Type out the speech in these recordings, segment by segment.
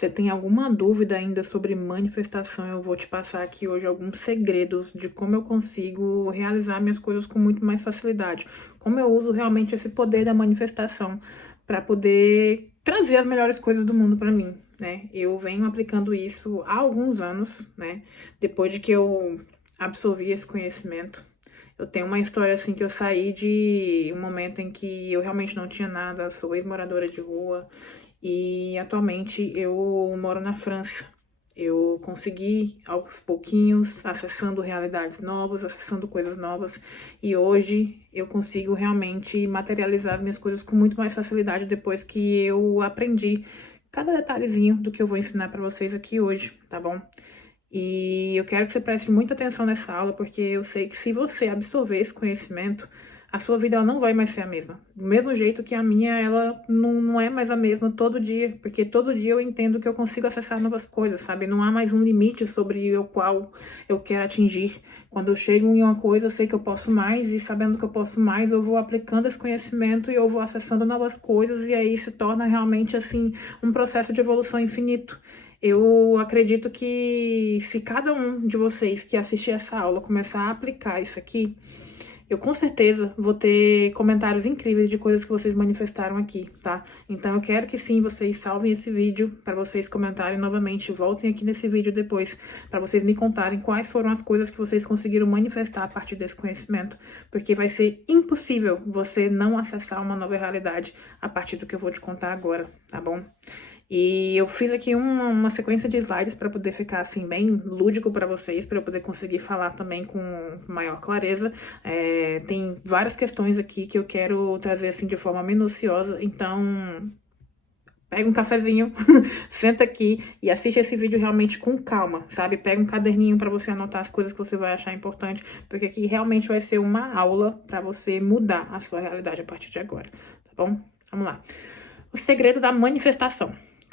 você tem alguma dúvida ainda sobre manifestação, eu vou te passar aqui hoje alguns segredos de como eu consigo realizar minhas coisas com muito mais facilidade. Como eu uso realmente esse poder da manifestação para poder trazer as melhores coisas do mundo para mim, né? Eu venho aplicando isso há alguns anos, né? Depois de que eu absorvi esse conhecimento. Eu tenho uma história assim que eu saí de um momento em que eu realmente não tinha nada, sou ex-moradora de rua e atualmente eu moro na França. Eu consegui, aos pouquinhos, acessando realidades novas, acessando coisas novas, e hoje eu consigo realmente materializar as minhas coisas com muito mais facilidade depois que eu aprendi cada detalhezinho do que eu vou ensinar para vocês aqui hoje, tá bom? E eu quero que você preste muita atenção nessa aula, porque eu sei que se você absorver esse conhecimento, a sua vida ela não vai mais ser a mesma. Do mesmo jeito que a minha, ela não é mais a mesma todo dia, porque todo dia eu entendo que eu consigo acessar novas coisas, sabe? Não há mais um limite sobre o qual eu quero atingir. Quando eu chego em uma coisa, eu sei que eu posso mais, e sabendo que eu posso mais, eu vou aplicando esse conhecimento e eu vou acessando novas coisas, e aí se torna realmente, assim, um processo de evolução infinito. Eu acredito que se cada um de vocês que assistir essa aula começar a aplicar isso aqui, eu com certeza vou ter comentários incríveis de coisas que vocês manifestaram aqui, tá? Então eu quero que sim, vocês salvem esse vídeo para vocês comentarem novamente, voltem aqui nesse vídeo depois para vocês me contarem quais foram as coisas que vocês conseguiram manifestar a partir desse conhecimento, porque vai ser impossível você não acessar uma nova realidade a partir do que eu vou te contar agora, tá bom? E eu fiz aqui uma sequência de slides para poder ficar assim bem lúdico para vocês, para eu poder conseguir falar também com maior clareza. Tem várias questões aqui que eu quero trazer assim de forma minuciosa, então pega um cafezinho, senta aqui e assiste esse vídeo realmente com calma, sabe? Pega um caderninho para você anotar as coisas que você vai achar importante, porque aqui realmente vai ser uma aula para você mudar a sua realidade a partir de agora, tá bom? Vamos lá. O segredo da manifestação.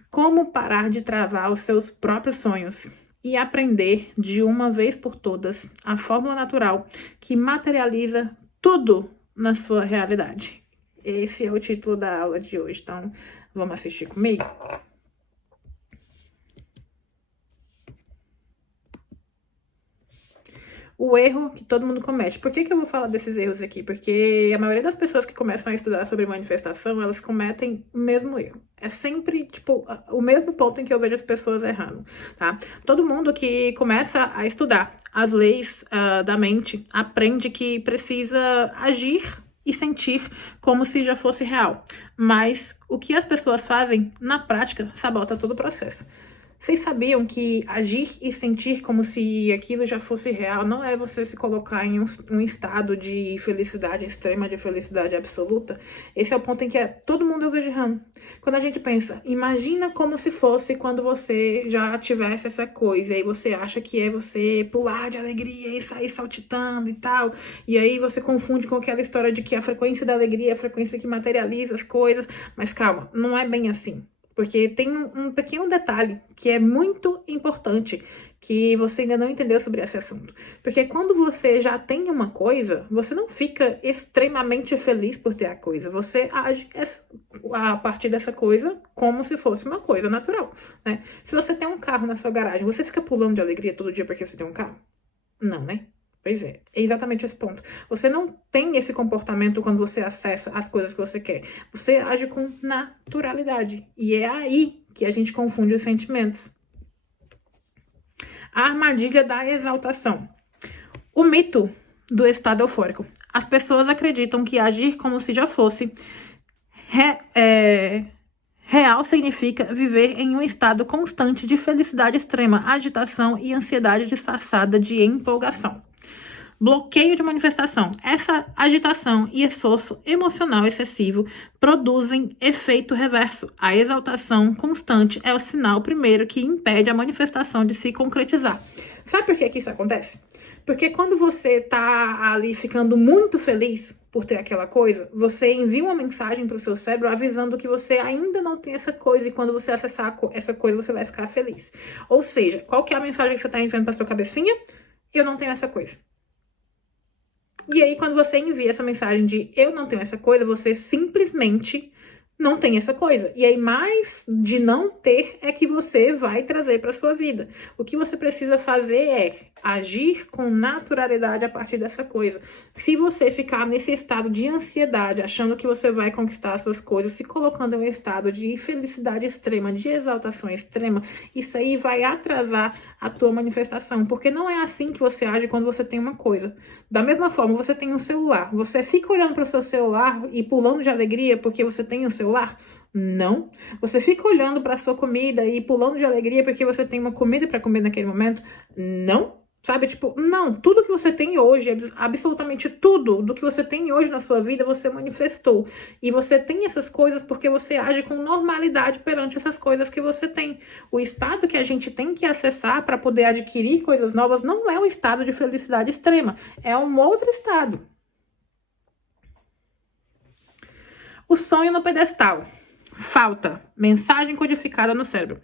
Como parar de travar os seus próprios sonhos e aprender de uma vez por todas a fórmula natural que materializa tudo na sua realidade. Esse é o título da aula de hoje, então vamos assistir comigo? O erro que todo mundo comete. Por que eu vou falar desses erros aqui? Porque a maioria das pessoas que começam a estudar sobre manifestação, elas cometem o mesmo erro. É sempre, tipo, o mesmo ponto em que eu vejo as pessoas errando, tá? Todo mundo que começa a estudar as leis da mente aprende que precisa agir e sentir como se já fosse real. Mas o que as pessoas fazem, na prática, sabota todo o processo. Vocês sabiam que agir e sentir como se aquilo já fosse real não é você se colocar em um estado de felicidade extrema, de felicidade absoluta? Esse é o ponto em que todo mundo eu vejo errando. Quando a gente pensa, imagina como se fosse quando você já tivesse essa coisa, e aí você acha que é você pular de alegria e sair saltitando e tal, e aí você confunde com aquela história de que a frequência da alegria é a frequência que materializa as coisas, mas calma, não é bem assim. Porque tem um pequeno detalhe que é muito importante, que você ainda não entendeu sobre esse assunto. Porque quando você já tem uma coisa, você não fica extremamente feliz por ter a coisa. Você age a partir dessa coisa como se fosse uma coisa natural, né? Se você tem um carro na sua garagem, você fica pulando de alegria todo dia porque você tem um carro? Não, né? Pois é exatamente esse ponto. Você não tem esse comportamento quando você acessa as coisas que você quer. Você age com naturalidade. E é aí que a gente confunde os sentimentos. A armadilha da exaltação. O mito do estado eufórico. As pessoas acreditam que agir como se já fosse real significa viver em um estado constante de felicidade extrema, agitação e ansiedade disfarçada de empolgação. Bloqueio de manifestação. Essa agitação e esforço emocional excessivo produzem efeito reverso. A exaltação constante é o sinal primeiro que impede a manifestação de se concretizar. Sabe por que isso acontece? Porque quando você tá ali ficando muito feliz por ter aquela coisa, você envia uma mensagem para o seu cérebro avisando que você ainda não tem essa coisa, e quando você acessar essa coisa, você vai ficar feliz. Ou seja, qual que é a mensagem que você tá enviando para sua cabecinha? Eu não tenho essa coisa. E aí, quando você envia essa mensagem de eu não tenho essa coisa, você simplesmente não tem essa coisa. E aí, mais de não ter é que você vai trazer para sua vida. O que você precisa fazer é agir com naturalidade a partir dessa coisa. Se você ficar nesse estado de ansiedade, achando que você vai conquistar as suas coisas, se colocando em um estado de infelicidade extrema, de exaltação extrema, isso aí vai atrasar a tua manifestação, porque não é assim que você age quando você tem uma coisa. Da mesma forma, você tem um celular. Você fica olhando para o seu celular e pulando de alegria porque você tem um celular? Não. Você fica olhando para a sua comida e pulando de alegria porque você tem uma comida para comer naquele momento? Não. Sabe, tipo, não, tudo que você tem hoje, absolutamente tudo do que você tem hoje na sua vida, você manifestou. E você tem essas coisas porque você age com normalidade perante essas coisas que você tem. O estado que a gente tem que acessar para poder adquirir coisas novas não é o estado de felicidade extrema, é um outro estado. O sonho no pedestal. Falta. Mensagem codificada no cérebro.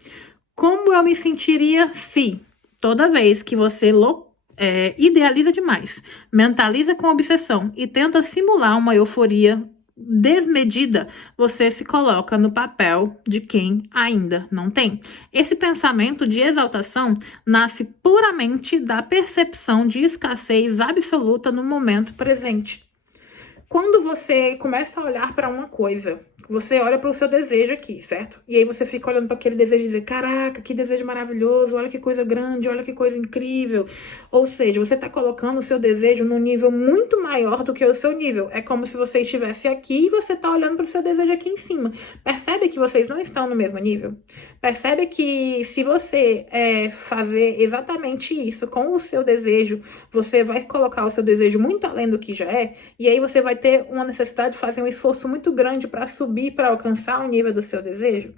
Como eu me sentiria se toda vez que você idealiza demais, mentaliza com obsessão e tenta simular uma euforia desmedida, você se coloca no papel de quem ainda não tem. Esse pensamento de exaltação nasce puramente da percepção de escassez absoluta no momento presente. Quando você começa a olhar para uma coisa, você olha para o seu desejo aqui, certo? E aí você fica olhando para aquele desejo e dizer, caraca, que desejo maravilhoso, olha que coisa grande, olha que coisa incrível. Ou seja, você está colocando o seu desejo num nível muito maior do que o seu nível. É como se você estivesse aqui e você está olhando para o seu desejo aqui em cima. Percebe que vocês não estão no mesmo nível? Percebe que se você fazer exatamente isso com o seu desejo, você vai colocar o seu desejo muito além do que já é, e aí você vai ter uma necessidade de fazer um esforço muito grande para subir, para alcançar o nível do seu desejo.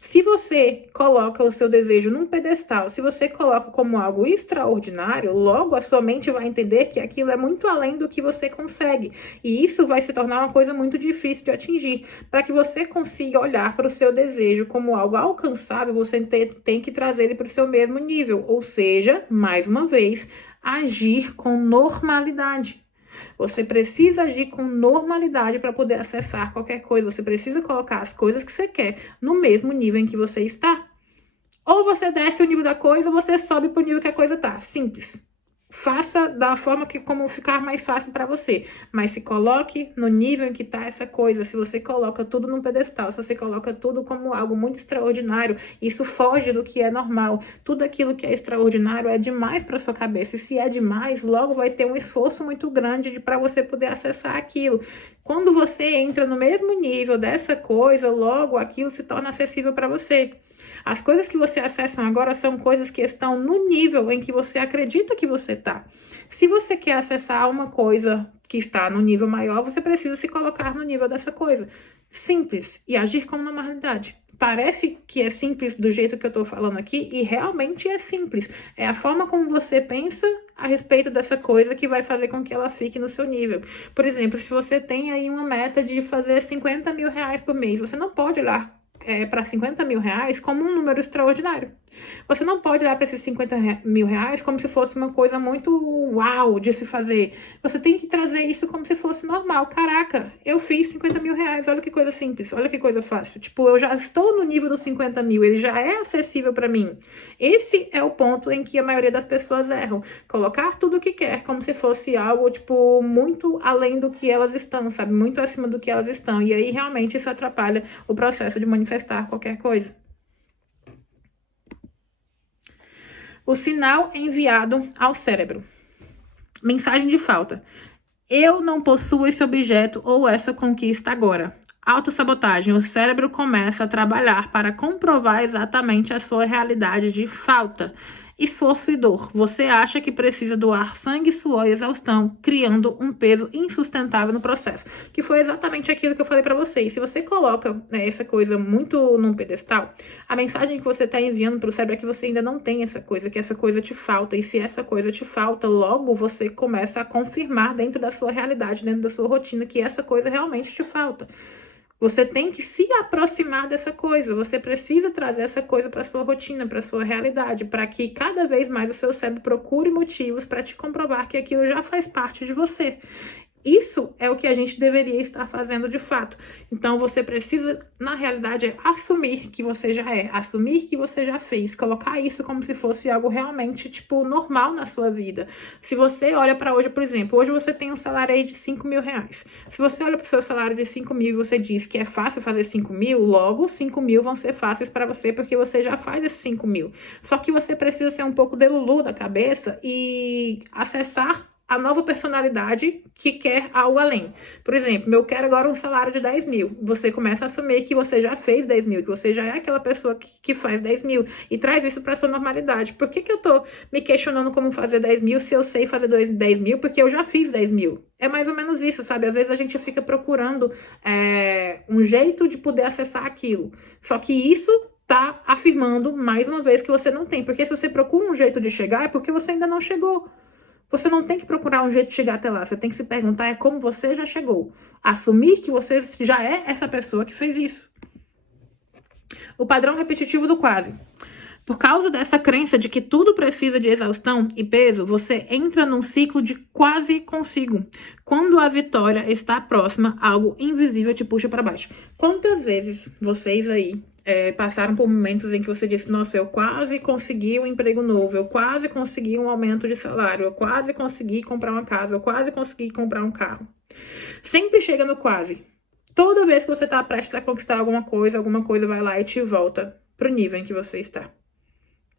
Se você coloca o seu desejo num pedestal, se você coloca como algo extraordinário, logo a sua mente vai entender que aquilo é muito além do que você consegue. E isso vai se tornar uma coisa muito difícil de atingir. Para que você consiga olhar para o seu desejo como algo alcançável, você tem que trazer ele para o seu mesmo nível. Ou seja, mais uma vez, agir com normalidade. Você precisa agir com normalidade para poder acessar qualquer coisa. Você precisa colocar as coisas que você quer no mesmo nível em que você está. Ou você desce o nível da coisa, ou você sobe para o nível que a coisa tá. Simples. Faça da forma que como ficar mais fácil para você. Mas se coloque no nível em que tá essa coisa. Se você coloca tudo num pedestal, se você coloca tudo como algo muito extraordinário, isso foge do que é normal. Tudo aquilo que é extraordinário é demais para sua cabeça. E se é demais, logo vai ter um esforço muito grande para você poder acessar aquilo. Quando você entra no mesmo nível dessa coisa, logo aquilo se torna acessível para você. As coisas que você acessa agora são coisas que estão no nível em que você acredita que você está. Se você quer acessar uma coisa que está no nível maior, você precisa se colocar no nível dessa coisa. Simples. E agir com normalidade. Parece que é simples do jeito que eu estou falando aqui, e realmente é simples. É a forma como você pensa a respeito dessa coisa que vai fazer com que ela fique no seu nível. Por exemplo, se você tem aí uma meta de fazer 50 mil reais por mês, você não pode olhar para 50 mil reais como um número extraordinário. Você não pode olhar para esses 50 mil reais como se fosse uma coisa muito uau de se fazer. Você tem que trazer isso como se fosse normal. Caraca, eu fiz 50 mil reais, olha que coisa simples, olha que coisa fácil. Tipo, eu já estou no nível dos 50 mil, ele já é acessível para mim. Esse é o ponto em que a maioria das pessoas erram. Colocar tudo o que quer como se fosse algo, tipo, muito além do que elas estão, sabe? Muito acima do que elas estão. E aí, realmente, isso atrapalha o processo de manifestar qualquer coisa. O sinal enviado ao cérebro. Mensagem de falta. Eu não possuo esse objeto ou essa conquista agora. Autossabotagem. O cérebro começa a trabalhar para comprovar exatamente a sua realidade de falta. Esforço e dor. Você acha que precisa doar sangue, suor e exaustão, criando um peso insustentável no processo. Que foi exatamente aquilo que eu falei para vocês. Se você coloca essa coisa muito num pedestal, a mensagem que você está enviando para o cérebro é que você ainda não tem essa coisa, que essa coisa te falta. E se essa coisa te falta, logo você começa a confirmar dentro da sua realidade, dentro da sua rotina, que essa coisa realmente te falta. Você tem que se aproximar dessa coisa, você precisa trazer essa coisa para sua rotina, para sua realidade, para que cada vez mais o seu cérebro procure motivos para te comprovar que aquilo já faz parte de você. Isso é o que a gente deveria estar fazendo de fato. Então, você precisa, na realidade, assumir que você já é, assumir que você já fez, colocar isso como se fosse algo realmente, tipo, normal na sua vida. Se você olha para hoje, por exemplo, hoje você tem um salário aí de 5 mil reais. Se você olha para o seu salário de 5 mil e você diz que é fácil fazer 5 mil, logo 5 mil vão ser fáceis para você, porque você já faz esses 5 mil. Só que você precisa ser um pouco delulu da cabeça e acessar a nova personalidade que quer algo além. Por exemplo, eu quero agora um salário de 10 mil. Você começa a assumir que você já fez 10 mil, que você já é aquela pessoa que faz 10 mil e traz isso para sua normalidade. Por que eu tô me questionando como fazer 10 mil se eu sei fazer 10 mil? Porque eu já fiz 10 mil. É mais ou menos isso, sabe? Às vezes a gente fica procurando um jeito de poder acessar aquilo. Só que isso tá afirmando, mais uma vez, que você não tem. Porque se você procura um jeito de chegar, é porque você ainda não chegou. Você não tem que procurar um jeito de chegar até lá. Você tem que se perguntar como você já chegou. Assumir que você já é essa pessoa que fez isso. O padrão repetitivo do quase. Por causa dessa crença de que tudo precisa de exaustão e peso, você entra num ciclo de quase consigo. Quando a vitória está próxima, algo invisível te puxa para baixo. Quantas vezes vocês aí passaram por momentos em que você disse, nossa, eu quase consegui um emprego novo, eu quase consegui um aumento de salário, eu quase consegui comprar uma casa, eu quase consegui comprar um carro. Sempre chega no quase. Toda vez que você está prestes a conquistar alguma coisa vai lá e te volta pro nível em que você está.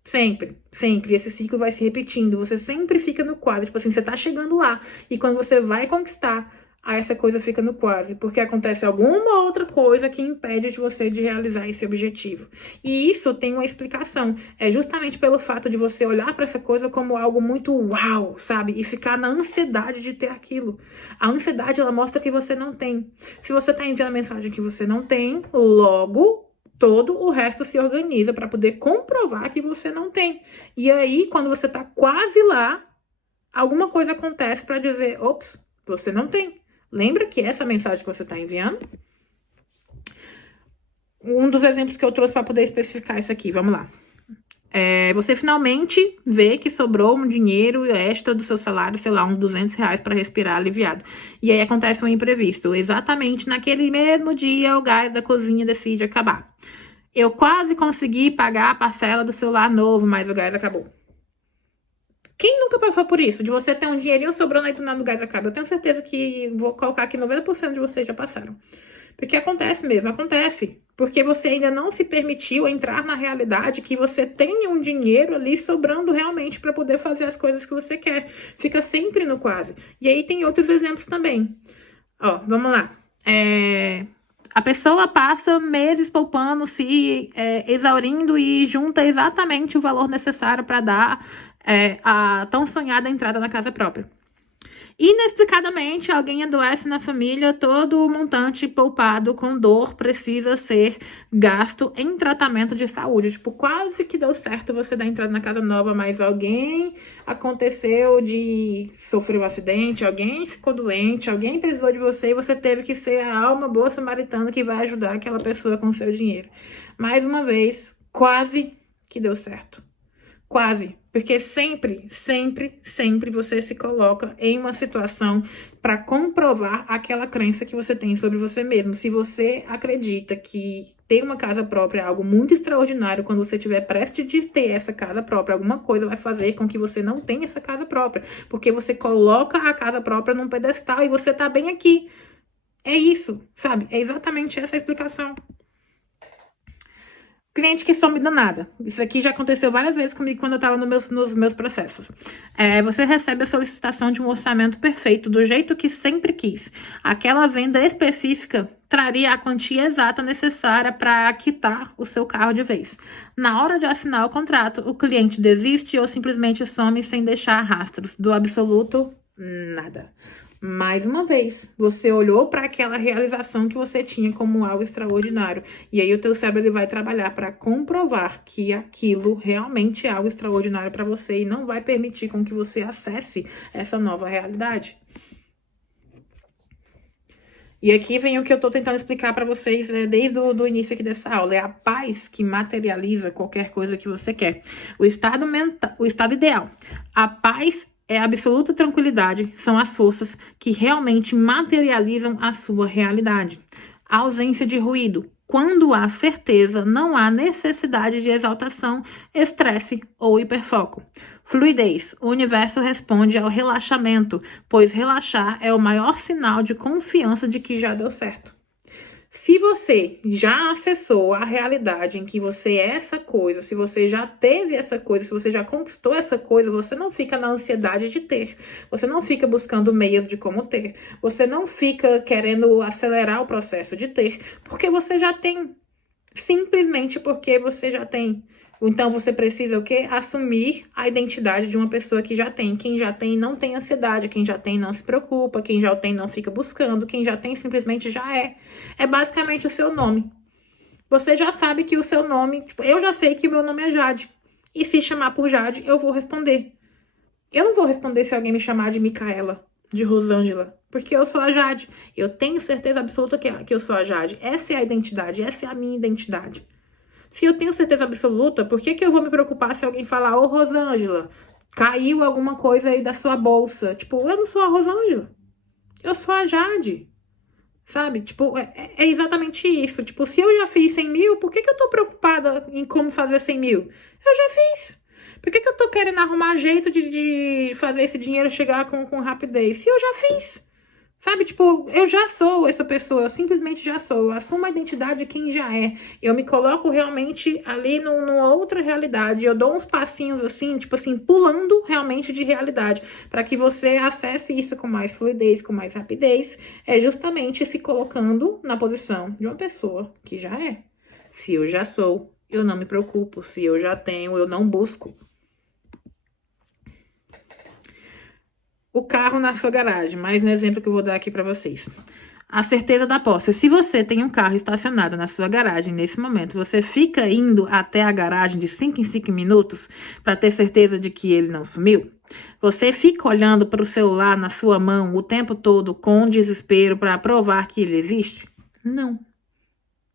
Sempre, sempre. Esse ciclo vai se repetindo. Você sempre fica no quase. Tipo assim, você tá chegando lá. E quando você vai conquistar, aí essa coisa fica no quase. Porque acontece alguma outra coisa que impede de você de realizar esse objetivo. E isso tem uma explicação. É justamente pelo fato de você olhar para essa coisa como algo muito uau, sabe? E ficar na ansiedade de ter aquilo. A ansiedade, ela mostra que você não tem. Se você tá enviando a mensagem que você não tem, logo todo o resto se organiza para poder comprovar que você não tem. E aí, quando você tá quase lá, alguma coisa acontece para dizer, ops, você não tem. Lembra que essa mensagem que você está enviando? Um dos exemplos que eu trouxe para poder especificar isso aqui, vamos lá. Você finalmente vê que sobrou um dinheiro extra do seu salário, sei lá, uns 200 reais para respirar aliviado. E aí acontece um imprevisto. Exatamente naquele mesmo dia, o gás da cozinha decide acabar. Eu quase consegui pagar a parcela do celular novo, mas o gás acabou. Quem nunca passou por isso? De você ter um dinheirinho sobrando aí do nada o gás acaba. Eu tenho certeza que vou colocar aqui 90% de vocês já passaram. Porque acontece mesmo, acontece. Porque você ainda não se permitiu entrar na realidade que você tem um dinheiro ali sobrando realmente para poder fazer as coisas que você quer. Fica sempre no quase. E aí tem outros exemplos também. Ó, vamos lá. A pessoa passa meses poupando, se exaurindo e junta exatamente o valor necessário para dar a tão sonhada entrada na casa própria. Inexplicadamente, alguém adoece na família, todo o montante poupado com dor precisa ser gasto em tratamento de saúde. Tipo, quase que deu certo você dar entrada na casa nova, mas alguém aconteceu de sofrer um acidente, alguém ficou doente, alguém precisou de você e você teve que ser a alma boa samaritana que vai ajudar aquela pessoa com o seu dinheiro. Mais uma vez, quase que deu certo. Quase. Porque sempre, sempre, sempre você se coloca em uma situação para comprovar aquela crença que você tem sobre você mesmo. Se você acredita que ter uma casa própria é algo muito extraordinário, quando você estiver prestes de ter essa casa própria, alguma coisa vai fazer com que você não tenha essa casa própria. Porque você coloca a casa própria num pedestal e você tá bem aqui. É isso, sabe? É exatamente essa a explicação. Cliente que some do nada. Isso aqui já aconteceu várias vezes comigo quando eu estava nos meus processos. Você recebe a solicitação de um orçamento perfeito, do jeito que sempre quis. Aquela venda específica traria a quantia exata necessária para quitar o seu carro de vez. Na hora de assinar o contrato, o cliente desiste ou simplesmente some sem deixar rastros. Do absoluto, nada. Mais uma vez, você olhou para aquela realização que você tinha como algo extraordinário. E aí o teu cérebro ele vai trabalhar para comprovar que aquilo realmente é algo extraordinário para você e não vai permitir com que você acesse essa nova realidade. E aqui vem o que eu tô tentando explicar para vocês desde o início aqui dessa aula. É a paz que materializa qualquer coisa que você quer. O estado ideal. A paz é a absoluta tranquilidade, são as forças que realmente materializam a sua realidade. A ausência de ruído. Quando há certeza, não há necessidade de exaltação, estresse ou hiperfoco. Fluidez. O universo responde ao relaxamento, pois relaxar é o maior sinal de confiança de que já deu certo. Se você já acessou a realidade em que você é essa coisa, se você já teve essa coisa, se você já conquistou essa coisa, você não fica na ansiedade de ter. Você não fica buscando meios de como ter. Você não fica querendo acelerar o processo de ter, porque você já tem. Simplesmente porque você já tem. Então você precisa o quê? Assumir a identidade de uma pessoa que já tem. Quem já tem não tem ansiedade, quem já tem não se preocupa, quem já tem não fica buscando, quem já tem simplesmente já é. É basicamente o seu nome. Você já sabe que o seu nome, tipo, eu já sei que o meu nome é Jade. E se chamar por Jade, eu vou responder. Eu não vou responder se alguém me chamar de Micaela, de Rosângela, porque eu sou a Jade. Eu tenho certeza absoluta que eu sou a Jade. Essa é a identidade, essa é a minha identidade. Se eu tenho certeza absoluta, por que eu vou me preocupar se alguém falar, ô Rosângela, caiu alguma coisa aí da sua bolsa? Tipo, eu não sou a Rosângela. Eu sou a Jade. Sabe? Tipo, é exatamente isso. Tipo, se eu já fiz 100 mil, por que eu tô preocupada em como fazer 100 mil? Eu já fiz. Por que eu tô querendo arrumar jeito de fazer esse dinheiro chegar com rapidez? Se eu já fiz. Sabe, tipo, eu já sou essa pessoa, eu simplesmente já sou. Eu assumo a identidade de quem já é. Eu me coloco realmente ali numa outra realidade. Eu dou uns passinhos assim, tipo assim, pulando realmente de realidade. Para que você acesse isso com mais fluidez, com mais rapidez. É justamente se colocando na posição de uma pessoa que já é. Se eu já sou, eu não me preocupo. Se eu já tenho, eu não busco. O carro na sua garagem, mais um exemplo que eu vou dar aqui para vocês. A certeza da posse. Se você tem um carro estacionado na sua garagem nesse momento, você fica indo até a garagem de 5 em 5 minutos para ter certeza de que ele não sumiu? Você fica olhando para o celular na sua mão o tempo todo com desespero para provar que ele existe? Não.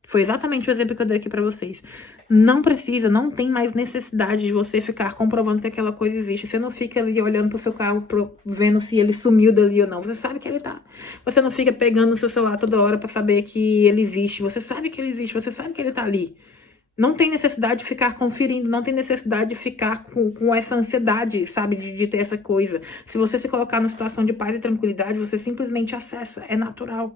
Foi exatamente o exemplo que eu dei aqui pra vocês. Não precisa, não tem mais necessidade de você ficar comprovando que aquela coisa existe. Você não fica ali olhando pro seu carro, vendo se ele sumiu dali ou não. Você sabe que ele tá. Você não fica pegando o seu celular toda hora pra saber que ele existe. Você sabe que ele existe, você sabe que ele tá ali. Não tem necessidade de ficar conferindo, não tem necessidade de ficar com essa ansiedade, sabe, de ter essa coisa. Se você se colocar numa situação de paz e tranquilidade, você simplesmente acessa, é natural.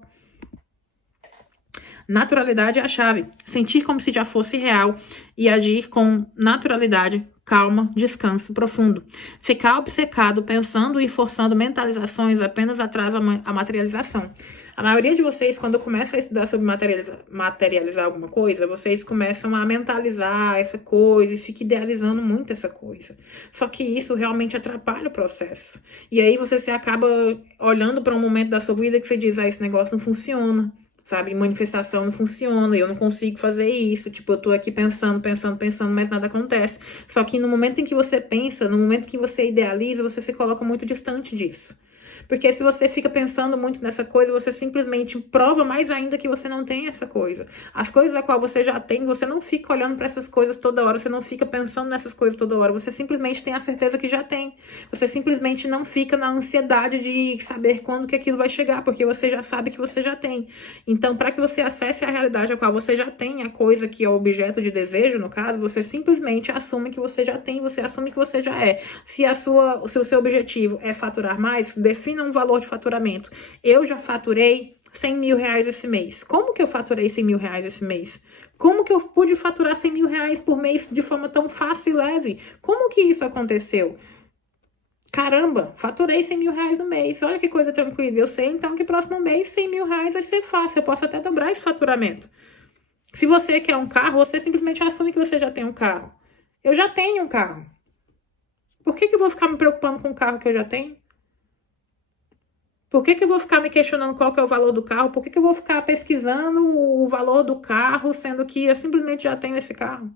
Naturalidade é a chave. Sentir como se já fosse real e agir com naturalidade, calma, descanso profundo. Ficar obcecado pensando e forçando mentalizações apenas atrasa a materialização. A maioria de vocês, quando começa a estudar sobre materializar alguma coisa, vocês começam a mentalizar essa coisa e fica idealizando muito essa coisa. Só que isso realmente atrapalha o processo. E aí você se acaba olhando para um momento da sua vida que você diz, esse negócio não funciona. Sabe, manifestação não funciona, eu não consigo fazer isso, tipo, eu tô aqui pensando, mas nada acontece. Só que no momento em que você pensa, no momento que você idealiza, você se coloca muito distante disso. Porque se você fica pensando muito nessa coisa, você simplesmente prova mais ainda que você não tem essa coisa. As coisas a qual você já tem, você não fica olhando para essas coisas toda hora, você não fica pensando nessas coisas toda hora, você simplesmente tem a certeza que já tem. Você simplesmente não fica na ansiedade de saber quando que aquilo vai chegar, porque você já sabe que você já tem. Então, para que você acesse a realidade a qual você já tem a coisa que é o objeto de desejo, no caso, você simplesmente assume que você já tem, você assume que você já é. Se o seu objetivo é faturar mais, defina um valor de faturamento. Eu já faturei 100 mil reais esse mês. Como que eu faturei 100 mil reais esse mês? Como que eu pude faturar 100 mil reais por mês de forma tão fácil e leve? Como que isso aconteceu? Caramba, faturei 100 mil reais no mês. Olha que coisa tranquila. Eu sei então que próximo mês 100 mil reais vai ser fácil. Eu posso até dobrar esse faturamento. Se você quer um carro, você simplesmente assume que você já tem um carro. Eu já tenho um carro. Por que eu vou ficar me preocupando com o carro que eu já tenho? Por que eu vou ficar me questionando qual que é o valor do carro? Por que eu vou ficar pesquisando o valor do carro, sendo que eu simplesmente já tenho esse carro?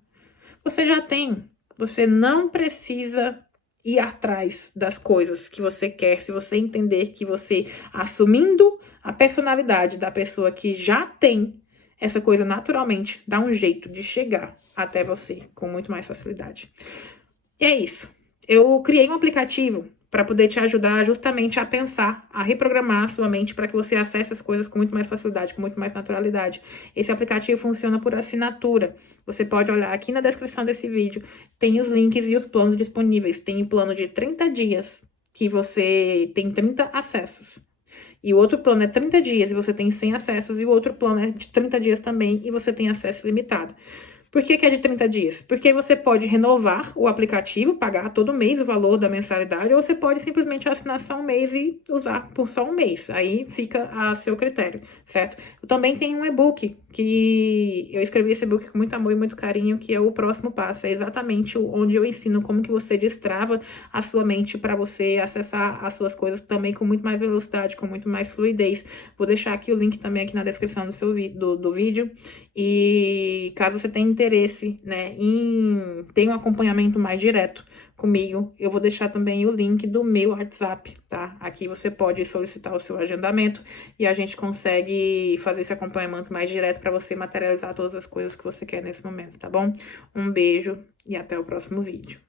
Você já tem. Você não precisa ir atrás das coisas que você quer, se você entender que você, assumindo a personalidade da pessoa que já tem essa coisa naturalmente, dá um jeito de chegar até você com muito mais facilidade. E é isso. Eu criei um aplicativo para poder te ajudar justamente a pensar, a reprogramar a sua mente para que você acesse as coisas com muito mais facilidade, com muito mais naturalidade. Esse aplicativo funciona por assinatura. Você pode olhar aqui na descrição desse vídeo, tem os links e os planos disponíveis. Tem o plano de 30 dias, que você tem 30 acessos. E o outro plano é 30 dias e você tem 100 acessos. E o outro plano é de 30 dias também e você tem acesso limitado. Por que é de 30 dias? Porque você pode renovar o aplicativo, pagar todo mês o valor da mensalidade, ou você pode simplesmente assinar só um mês e usar por só um mês. Aí fica a seu critério, certo? Eu também tenho um e-book, que eu escrevi esse e-book com muito amor e muito carinho, que é o próximo passo. É exatamente onde eu ensino como que você destrava a sua mente para você acessar as suas coisas também com muito mais velocidade, com muito mais fluidez. Vou deixar aqui o link também aqui na descrição do vídeo. E caso você tenha interesse, né, em ter um acompanhamento mais direto comigo, eu vou deixar também o link do meu WhatsApp, tá? Aqui você pode solicitar o seu agendamento e a gente consegue fazer esse acompanhamento mais direto para você materializar todas as coisas que você quer nesse momento, tá bom? Um beijo e até o próximo vídeo.